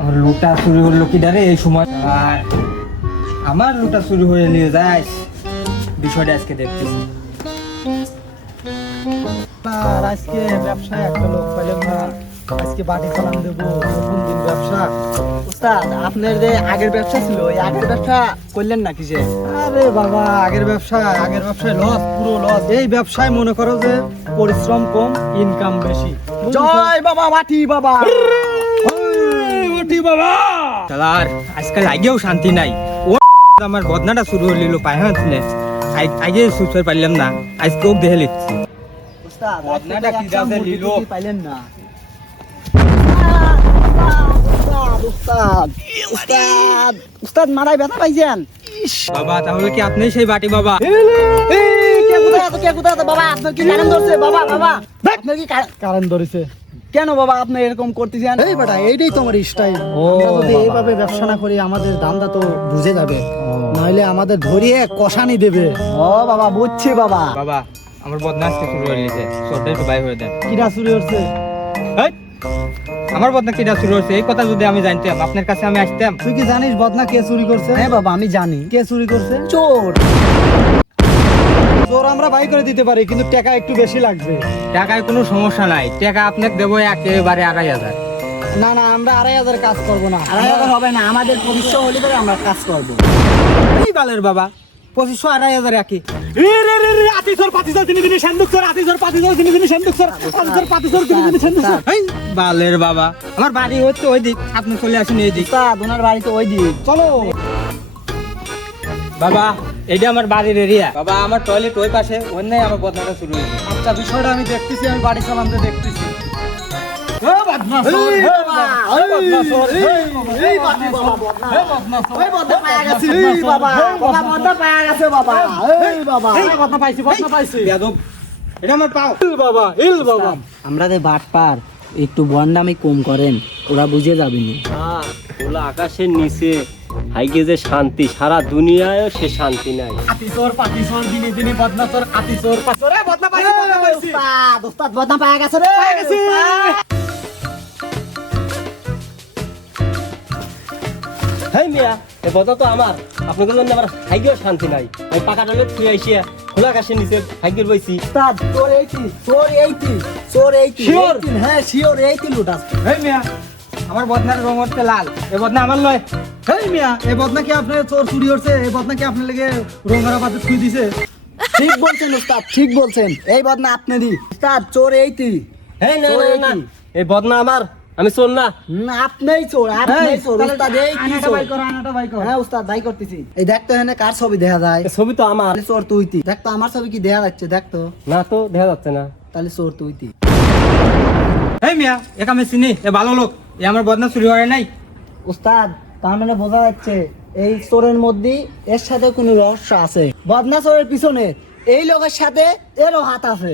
আমার লুটা চুরি করল কি ডারে এই সময়? আমার লুটা চুরি হয়ে নিয়ে যাস। বিষয়টা আজকে দেখতেছি। আর আজকে একটা লোক না। আজকে বাটি দিন ব্যবসা। উস্তাদ, আপনার যে আগের ব্যবসা ছিল, ওই আগের ব্যবসা করলেন না কিসে? আরে বাবা, আগের ব্যবসা, আগের ব্যবসায় লস পুরো লস এই ব্যবসায় মনে করো যে পরিশ্রম কম ইনকাম বেশি। জয় বাবা মাটি বাবা। শালার আজকাল আগেও শান্তি নাই। ও আমার বদনাটা শুরু হয়ে নিল পায়ে হাত আগে সুস্থ পারলাম না আজকে ও দেখে লিখছি বদনাটা কি পাইলেন না। উস্তাদ মারাই ব্যথা পাইছেন? বাবা তাহলে কি আপনি সেই বাটি বাবা? কে কোথায় বাবা আপনার কি ধরছে? বাবা বাবা। আপনার কি কারণ- কারণ ধরেছে। কেন বাবা আপনি এরকম করতেছেন? এই বেটা এইটাই তোমার স্টাইল আমরা যদি এইভাবে ব্যবসা না করি আমাদের দামটা তো বুঝে যাবে। নইলে আমাদের ধরিয়ে কষানি দেবে। ও বাবা বুঝছি বাবা। বাবা আমার হয়ে গেছে। সরটা একটু বাইর হয়ে দেন। কিরা চুরি হচ্ছে? এই, আমার বদনা কিটা শুরু হচ্ছে? এই কথা যদি আমি জানতাম আপনার কাছে আমি আসতাম। তুই কি জানিস বদনা কে চুরি করছে? হ্যাঁ বাবা আমি জানি। কে চুরি করছে? চোর। তোর আমরা বাই করে দিতে পারি কিন্তু টাকা একটু বেশি লাগবে। টাকায় কোনো সমস্যা নাই। টাকা আপনাকে দেবো একেবারে আড়াই হাজার। না না আমরা আড়াই হাজার কাজ করব না। আড়াই হাজার হবে না আমাদের পরিশ্রম হলে পরে আমরা কাজ করব। এই বালের বাবা? পঁচিশশো আড়াই হাজার একই। এই বালের বাবা। আমার বাড়ি হচ্ছে ওই দিক আপনি চলে আসুন এই দিক। ওনার বাড়িতে ওই দিক। চলো। বাবা এটা আমার বাড়ির এরিয়া বাবা আমার টয়লেট ওই পাশে নাই আমার বদনাটা শুরু হয়েছে। আচ্ছা বিষয়টা আমি দেখতেছি আমি বাড়ি চালানতে দেখতেছি। ওই বদনা পায়া গেছে এই বাবা। বাবা। বদনা পায়া গেছে বাবা। এই বাবা। যাদব এটা আমার পাও। বাবা ইল বাবা। আমরা যে বাট পার একটু বন্ডামি কম করেন ওরা বুঝে যাবে না ওলা আকাশের নিচে হাইগে যে শান্তি সারা দুনিয়ায়ও সে শান্তি নাই। আতি চোর দিনে দিনে বদনা চোর আতি চোর এই বদনা পাইছি বদনা পাইছি। উস্তাদ উস্তাদ বদনা পায়া গেছে রে। মিয়া এ বদা তো আমার। আপনাদের জন্য আমার শান্তি নাই। আমি পাকা শুয়ে আইসিয়া খোলা আকাশের নিচে হাইগের বইছি। উস্তাদ এইটি চোর এইটি হ্যাঁ শিওর এইটি লুটাস এই মিয়া আমার বদনার রং হচ্ছে লাল। এই বদনা আমার নয় হেই মিয়া এই বদনা কি আপনার চোর চুরি করছে এই বদনা কি আপনার লেগে ছুঁই দিছে? ঠিক বলছেন উস্তাদ ঠিক বলছেন। এই বদনা আপনারই। উস্তাদ চোর হ্যাঁ না চোর না না এই বদনা আমার আমি চোর না। আপনিই চোর আপনিই চোর। উস্তাদ এই কি চোর? করো আনাটা করো। হ্যাঁ উস্তাদ ভাই করতেছি। এই দেখ তো এখানে কার ছবি দেখা যায়। ছবি তো আমার। চোর তুইতি। দেখ তো আমার ছবি কি দেখা যাচ্ছে দেখ তো। না তো দেখা যাচ্ছে না। তাহলে চোর তুইতি। এই মিয়া এক আমি চিনি এ ভালো লোক। এ আমার বদনা চুরি হয় নাই। উস্তাদ তার মানে বোঝা যাচ্ছে এই চোরের মধ্যে এর সাথে কোনো রহস্য আছে। বদনা চোরের পিছনে এই লোকের সাথে এরও হাত আছে।